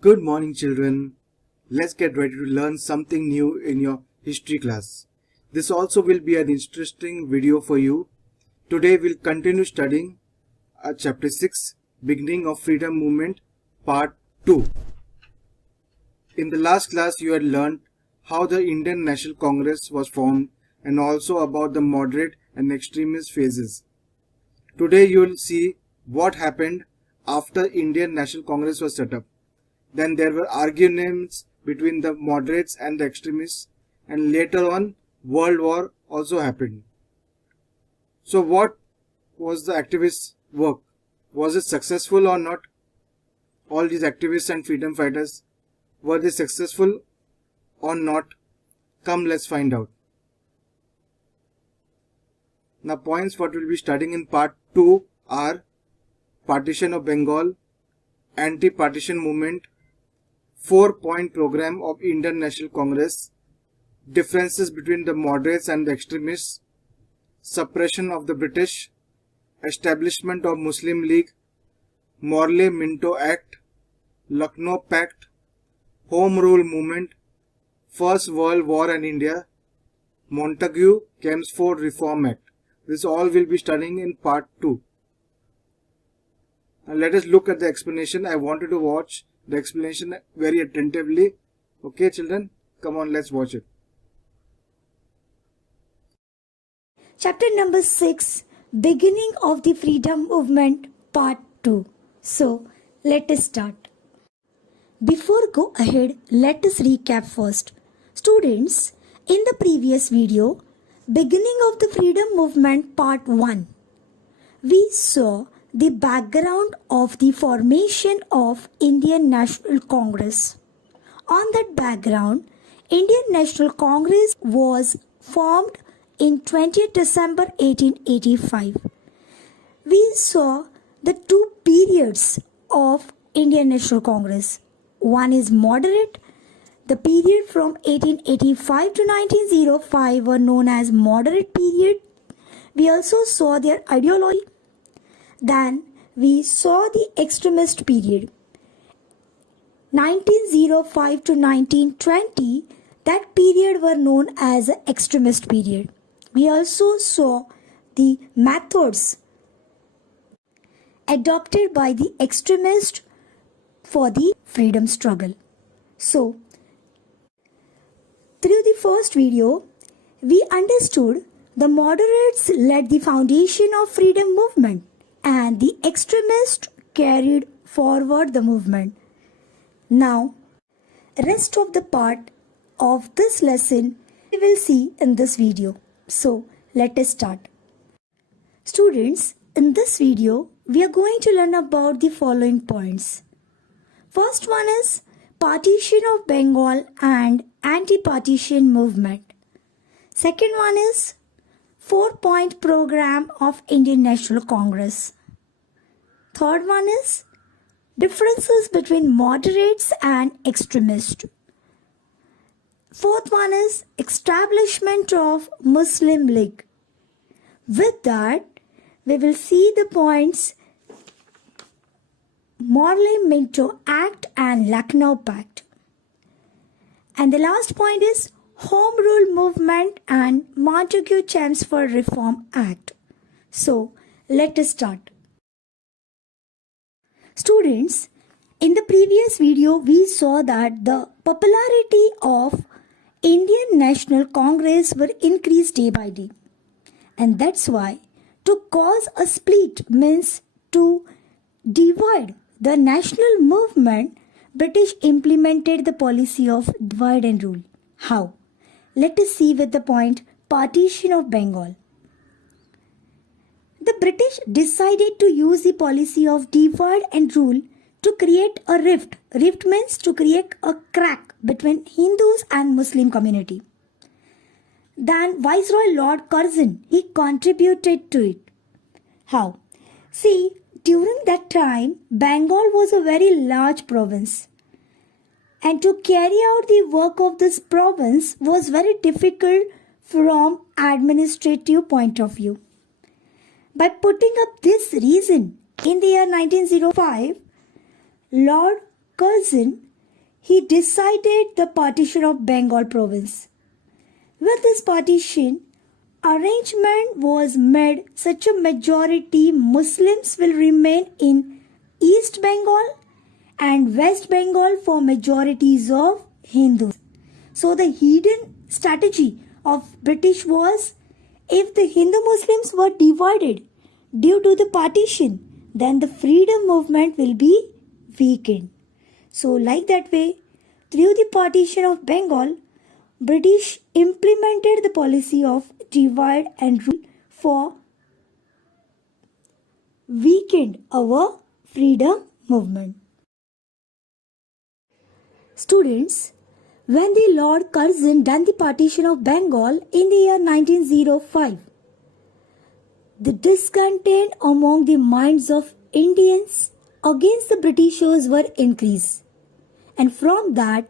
Good morning, children. Let's get ready to learn something new in your history class. This also will be an interesting video for you. Today we'll continue studying chapter 6, Beginning of Freedom Movement, part 2. In the last class you had learned how the Indian National Congress was formed and also about the moderate and extremist phases. Today you will see what happened after Indian National Congress was set up. Then there were arguments between the moderates and the extremists, and later on World War also happened. So what was the activists' work? Was it successful or not? All these activists and freedom fighters, were they successful or not? Come, let's find out. Now points what we'll be studying in part 2 are partition of Bengal, anti-partition movement, 4-point program of Indian National Congress, differences between the moderates and the extremists, suppression of the British, establishment of Muslim League, Morley-Minto Act, Lucknow Pact, Home Rule Movement, First World War and India, Montagu-Chelmsford Reform Act. This all will be studying in part 2. Now let us look at the explanation. I want you to watch the explanation very attentively. Okay, children? Come on, let's watch it. Chapter number 6, Beginning of the Freedom Movement, Part 2. So, let us start. Before go ahead, let us recap first. Students, in the previous video, Beginning of the Freedom Movement, Part 1, we saw the background of the formation of Indian National Congress. On that background, Indian National Congress was formed in 20th December 1885. We saw the two periods of Indian National Congress. One is moderate. The period from 1885 to 1905 were known as moderate period. We also saw their ideology. Then we saw the extremist period. 1905 to 1920, that period were known as extremist period. We also saw the methods adopted by the extremists for the freedom struggle. So, through the first video, we understood the moderates led the foundation of freedom movement and the extremists carried forward the movement. Now, rest of the part of this lesson we will see in this video. So, let us start. Students, in this video, we are going to learn about the following points. First one is partition of Bengal and anti-partition movement. Second one is 4-point program of Indian National Congress. Third one is differences between moderates and extremists. Fourth one is establishment of Muslim League. With that, we will see the points Morley-Minto Act and Lucknow Pact. And the last point is Home Rule Movement and Montagu-Chelmsford Reform Act. So, let us start. Students, in the previous video, we saw that the popularity of Indian National Congress were increased day by day. And that's why to cause a split means to divide the national movement, British implemented the policy of divide and rule. How? Let us see with the point partition of Bengal. The British decided to use the policy of divide and rule to create a rift. Rift means to create a crack between Hindus and Muslim community. Then Viceroy Lord Curzon, he contributed to it. How? See, during that time, Bengal was a very large province. And to carry out the work of this province was very difficult from administrative point of view. By putting up this reason, in the year 1905, Lord Curzon he decided the partition of Bengal province. With this partition, arrangement was made such a majority Muslims will remain in East Bengal and West Bengal for majorities of Hindus. So the hidden strategy of British was, if the Hindu Muslims were divided due to the partition, then the freedom movement will be weakened. So like that way, through the partition of Bengal, British implemented the policy of divide and rule for weakened our freedom movement. Students, when the Lord Curzon done the partition of Bengal in the year 1905, the discontent among the minds of Indians against the Britishers were increased, and from that,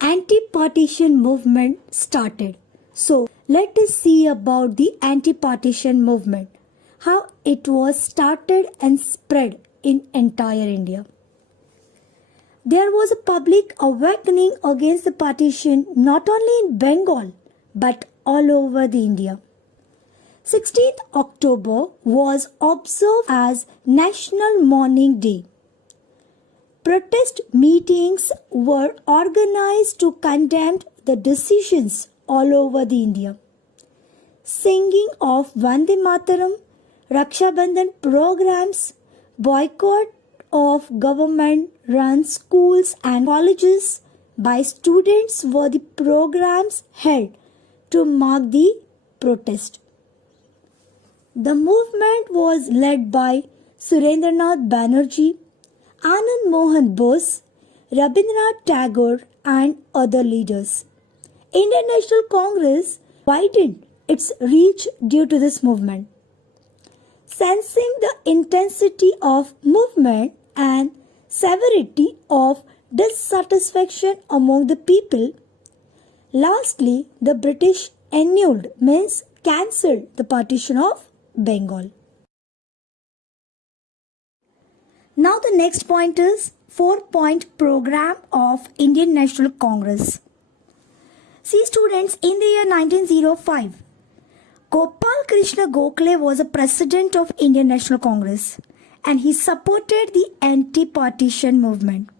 anti-partition movement started. So, let us see about the anti-partition movement, how it was started and spread in entire India. There was a public awakening against the partition not only in Bengal but all over the India. 16th October was observed as National Mourning Day. Protest meetings were organized to condemn the decisions all over the India. Singing of Vande Mataram, Raksha Bandhan programs, boycott of government-run schools and colleges by students were the programs held to mark the protest. The movement was led by Surendranath Banerjee, Anand Mohan Bose, Rabindranath Tagore and other leaders. Indian National Congress widened its reach due to this movement. Sensing the intensity of movement and severity of dissatisfaction among the people, lastly the British annulled, means cancelled, the partition of Bengal. Now the next point is 4-point program of Indian National Congress. See students, in the year 1905, Gopal Krishna Gokhale was a president of Indian National Congress and he supported the anti-partition movement.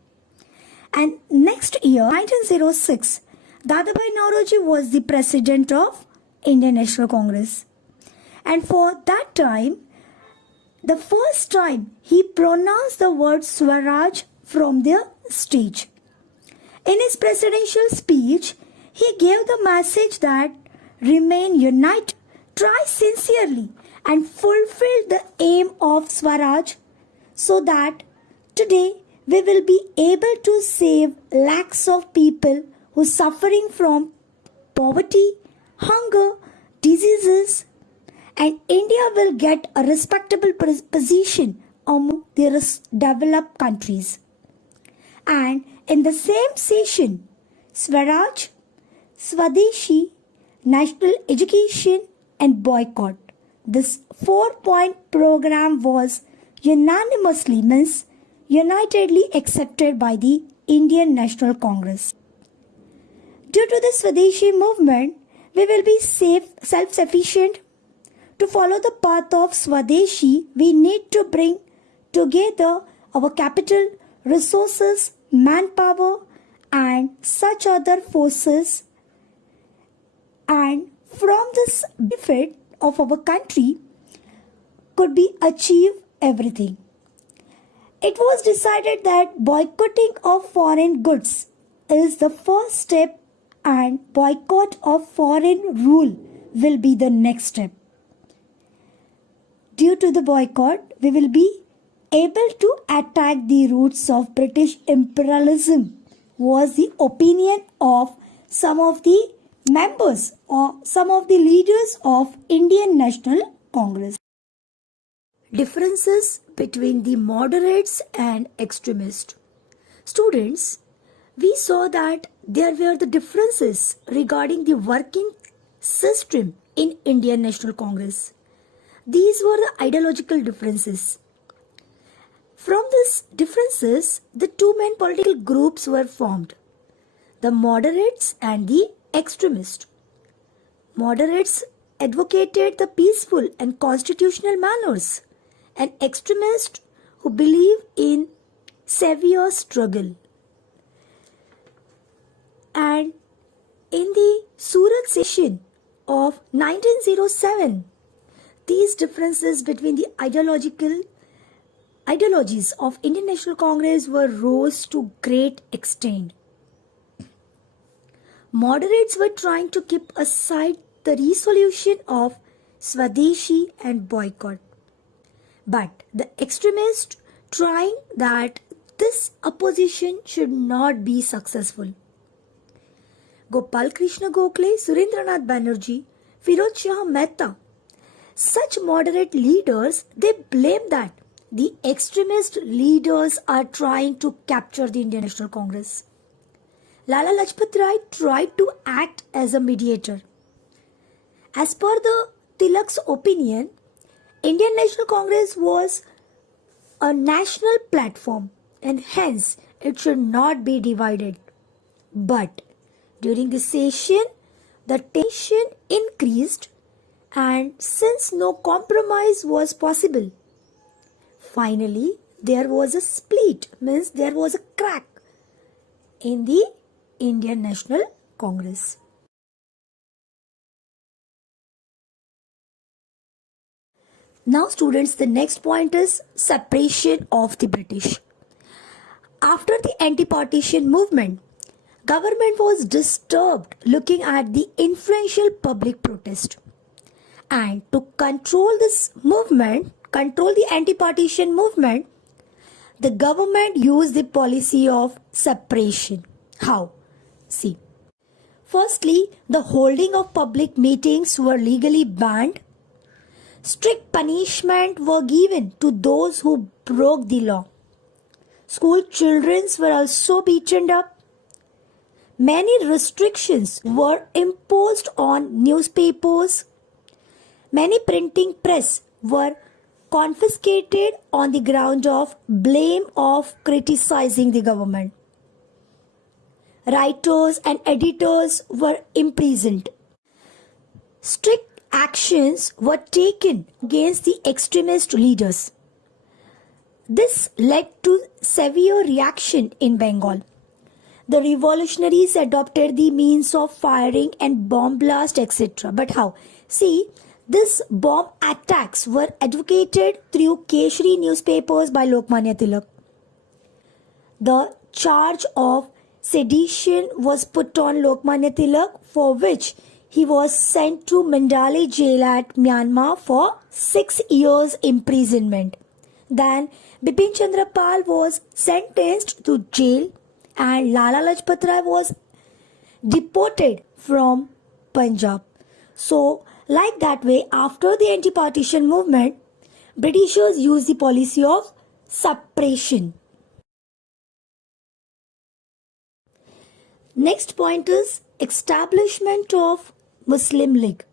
And next year, 1906, Dadabhai Naoroji was the president of Indian National Congress. And for that time, the first time he pronounced the word Swaraj from the stage. In his presidential speech, he gave the message that remain united, try sincerely and fulfill the aim of Swaraj so that today we will be able to save lakhs of people who are suffering from poverty, hunger, diseases, and India will get a respectable position among the developed countries. And in the same session, Swaraj, Swadeshi, national education and boycott. This 4-point program was unanimously, means unitedly accepted by the Indian National Congress. Due to the Swadeshi movement, we will be self-sufficient. To follow the path of Swadeshi, we need to bring together our capital, resources, manpower and such other forces, and from this benefit of our country could be achieve everything. It was decided that boycotting of foreign goods is the first step and boycott of foreign rule will be the next step. Due to the boycott, we will be able to attack the roots of British imperialism, was the opinion of some of the members or some of the leaders of Indian National Congress. Differences between the moderates and extremists. Students, we saw that there were the differences regarding the working system in Indian National Congress. These were the ideological differences. From these differences, the two main political groups were formed, the moderates and the extremists. Moderates advocated the peaceful and constitutional manners, and extremists who believe in severe struggle. And in the Surat session of 1907, these differences between the ideologies of Indian National Congress were rose to great extent. Moderates were trying to keep aside the resolution of Swadeshi and boycott, but the extremists trying that this opposition should not be successful. Gopal Krishna Gokhale, Surendranath Banerjee, Firoz Shah Mehta, such moderate leaders, they blame that the extremist leaders are trying to capture the Indian National Congress. Lala Lajpat Rai tried to act as a mediator. As per the Tilak's opinion, Indian National Congress was a national platform and hence it should not be divided. But during the session, the tension increased, and since no compromise was possible, finally there was a split, means there was a crack in the Indian National Congress. Now students, the next point is separation of the British. After the anti-partition movement, government was disturbed looking at the influential public protest. And to control this movement, control the anti-partition movement, the government used the policy of separation. How? See. Firstly, the holding of public meetings were legally banned. Strict punishment were given to those who broke the law. School children were also beaten up. Many restrictions were imposed on newspapers. Many printing press were confiscated on the ground of blame of criticizing the government. Writers and editors were imprisoned. Strict actions were taken against the extremist leaders. This led to severe reaction in Bengal. The revolutionaries adopted the means of firing and bomb blast, etc. But how? See, these bomb attacks were advocated through Keshari newspapers by Lokmanya Tilak. The charge of sedition was put on Lokmanya Tilak, for which he was sent to Mandale jail at Myanmar for 6 years imprisonment. Then Bipin Chandra Pal was sentenced to jail and Lala Lajpat Rai was deported from Punjab. So, like that way, after the anti-partition movement, Britishers used the policy of suppression. Next point is establishment of Muslim League.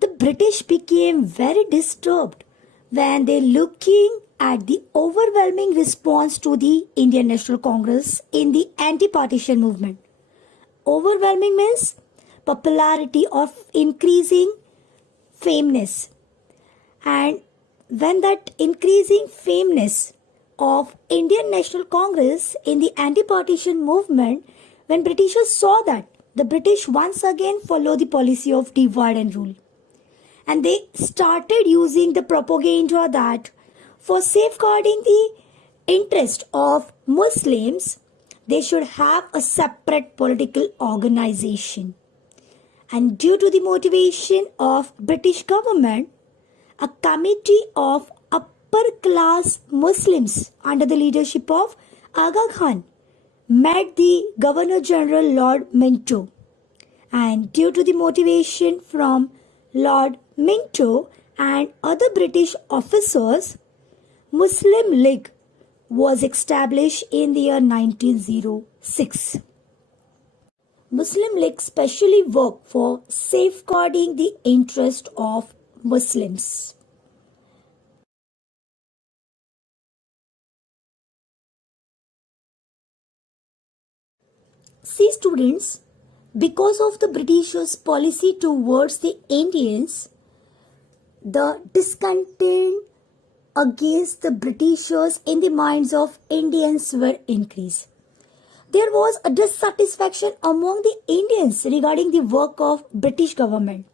The British became very disturbed when they looking at the overwhelming response to the Indian National Congress in the anti-partition movement. Overwhelming means popularity of increasing fameness. And when that increasing fameness of Indian National Congress in the anti-partition movement, when Britishers saw that, the British once again followed the policy of divide and rule. And they started using the propaganda that for safeguarding the interest of Muslims, they should have a separate political organization. And due to the motivation of British government, a committee of upper class Muslims under the leadership of Aga Khan met the Governor General Lord Minto. And due to the motivation from Lord Minto and other British officers, Muslim League was established in the year 1906. Muslim League specially worked for safeguarding the interest of Muslims. See students, because of the Britishers' policy towards the Indians, the discontent against the Britishers in the minds of Indians were increased. There was a dissatisfaction among the Indians regarding the work of British government.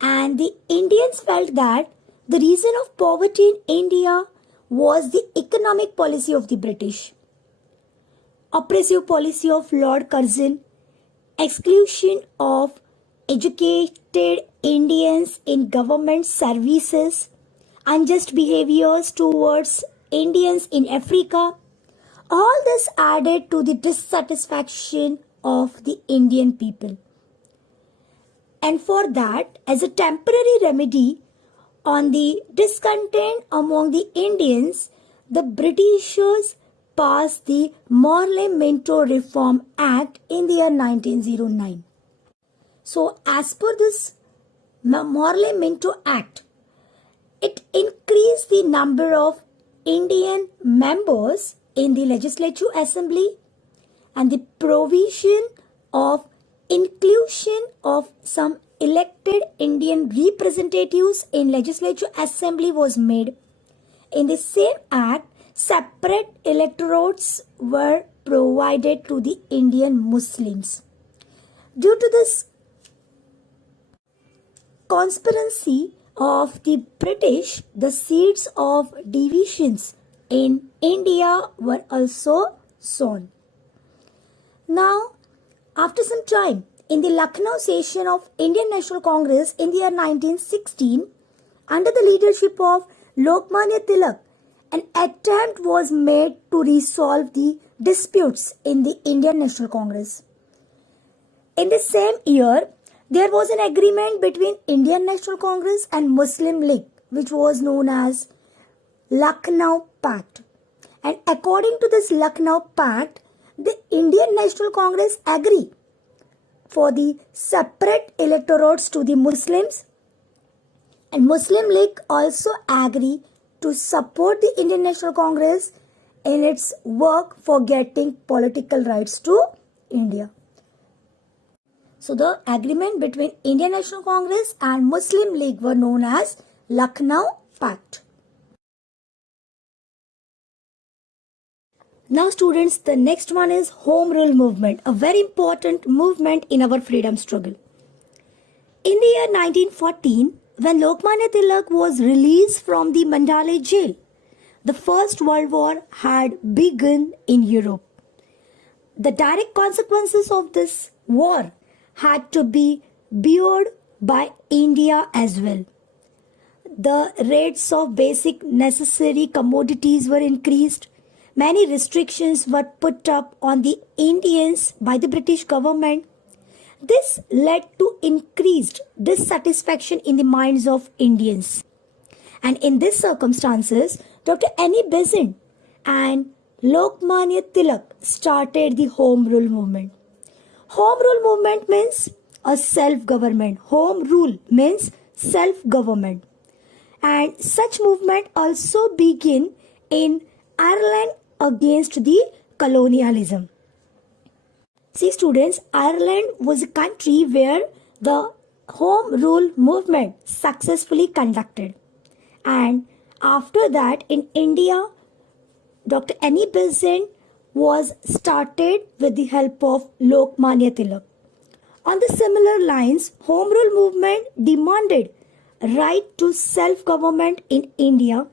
And the Indians felt that the reason of poverty in India was the economic policy of the British. Oppressive policy of Lord Curzon, exclusion of educated Indians in government services, unjust behaviors towards Indians in Africa, all this added to the dissatisfaction of the Indian people. And for that, as a temporary remedy on the discontent among the Indians, the Britishers passed the Morley-Minto Reform Act in the year 1909. So, as per this Morley-Minto Act, it increased the number of Indian members in the Legislative Assembly, and the provision of inclusion of some elected Indian representatives in Legislative Assembly was made. In the same act, separate electorates were provided to the Indian Muslims. Due to this conspiracy of the British, the seeds of divisions in India were also sown. Now, after some time, in the Lucknow session of Indian National Congress in the year 1916, under the leadership of Lokmanya Tilak, an attempt was made to resolve the disputes in the Indian National Congress. In the same year, there was an agreement between Indian National Congress and Muslim League, which was known as Lucknow Pact. And according to this Lucknow Pact, the Indian National Congress agreed for the separate electorates to the Muslims, and Muslim League also agreed to support the Indian National Congress in its work for getting political rights to India. So the agreement between Indian National Congress and Muslim League were known as Lucknow Pact. Now students, the next one is Home Rule Movement, a very important movement in our freedom struggle. In the year 1914, when Lokmanya Tilak was released from the Mandalay jail, the First World War had begun in Europe. The direct consequences of this war had to be borne by India as well. The rates of basic necessary commodities were increased. Many restrictions were put up on the Indians by the British government. This led to increased dissatisfaction in the minds of Indians. And in these circumstances, Dr. Annie Besant and Lokmanya Tilak started the Home Rule Movement. Home Rule Movement means a self-government. Home Rule means self-government. And such movement also began in Ireland against the colonialism. See students, Ireland was a country where the Home Rule movement successfully conducted. And after that in India, Dr. Annie Besant was started with the help of Lokmanya Tilak. On the similar lines, Home Rule movement demanded right to self-government in India.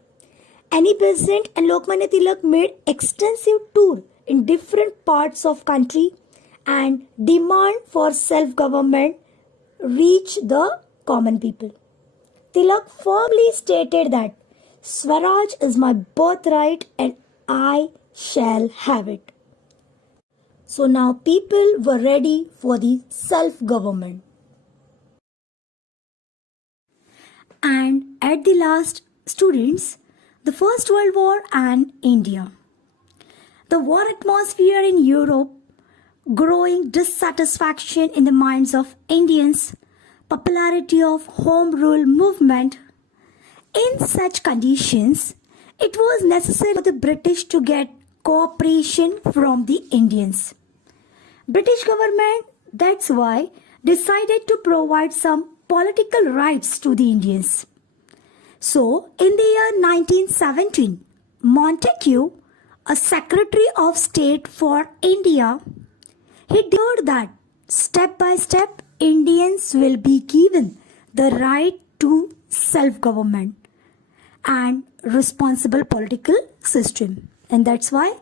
Annie Besant and Lokmanya Tilak made extensive tour in different parts of country, and demand for self-government reached the common people. Tilak firmly stated that Swaraj is my birthright and I shall have it. So now people were ready for the self-government. And at the last, students, the First World War and India. The war atmosphere in Europe, growing dissatisfaction in the minds of Indians, popularity of Home Rule movement. In such conditions, it was necessary for the British to get cooperation from the Indians. British government, that's why, decided to provide some political rights to the Indians. So, in the year 1917, Montagu, a Secretary of State for India, he declared that step by step Indians will be given the right to self-government and responsible political system. And that's why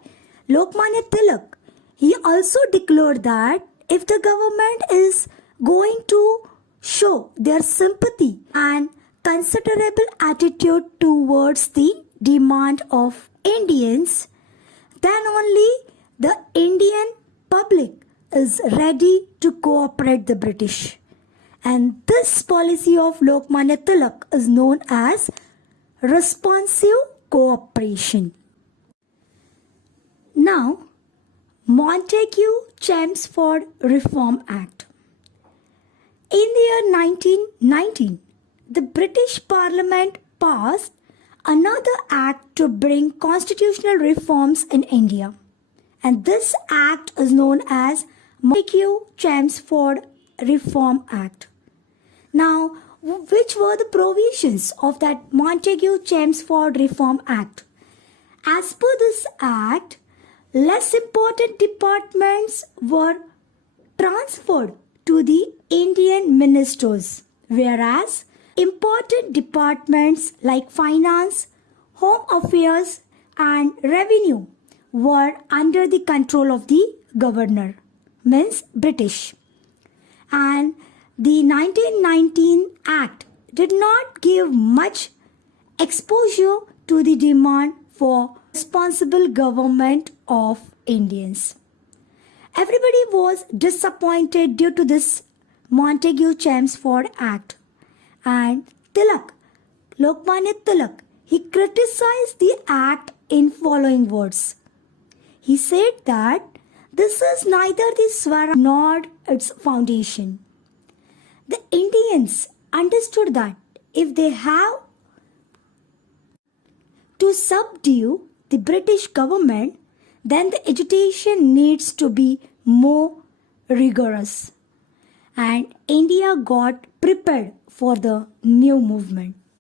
Lokmanya Tilak, he also declared that if the government is going to show their sympathy and considerable attitude towards the demand of Indians, then only the Indian public is ready to cooperate the British. And this policy of Lokmanya Tilak is known as responsive cooperation. Now, Montagu-Chelmsford Reform Act. In the year 1919, the British Parliament passed another act to bring constitutional reforms in India. And this act is known as Montagu-Chelmsford Reform Act. Now, which were the provisions of that Montagu-Chelmsford Reform Act? As per this act, less important departments were transferred to the Indian ministers, whereas important departments like finance, home affairs and revenue were under the control of the governor, means British. And the 1919 Act did not give much exposure to the demand for responsible government of Indians. Everybody was disappointed due to this Montagu-Chelmsford Act. And Tilak, Lokmanya Tilak, he criticized the act in following words. He said that this is neither the Swara nor its foundation. The Indians understood that if they have to subdue the British government, then the agitation needs to be more rigorous. And India got prepared for the new movement.